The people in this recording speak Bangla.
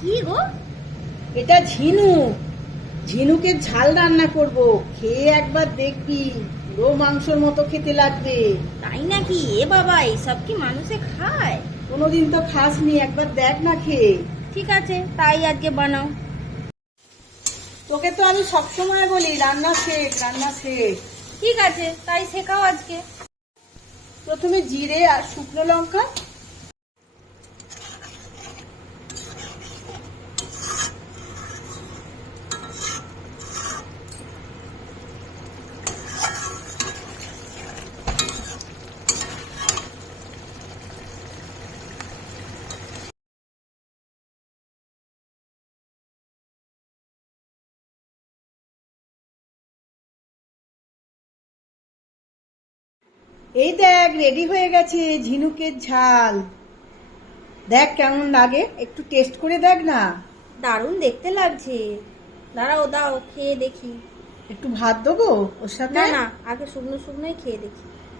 কি গো? এটা ঝিনুক। ঝিনুকের ঝাল রান্না করব, খেয়ে একবার দেখবি, পুরো মাংসর মতো খেতে লাগবে। তাই নাকি? এ বাবা, এইসব কি মানুষে খায়? কোনোদিন তো খাসনি, একবার দেখ না খেয়ে। ঠিক আছে, তাই আজকে বানাও। তোকে তো আমি সবসময় বলি রান্না শেখ, রান্না শেখ। ঠিক আছে, তাই শেখাও আজকে। প্রথমে জিরে আর শুকনো লঙ্কা, এই দেখ রেডি হয়ে গেছে ঝিনুকের ঝাল। দেখ কেমন লাগে, একটু টেস্ট করে দেখ না। দারুণ দেখতে লাগছে। দাঁড়াও, দাও খেয়ে দেখি। একটু ভাত দেবো ওর সাথে। না না, আগে শুকনো শুকনোই খেয়ে দেখি।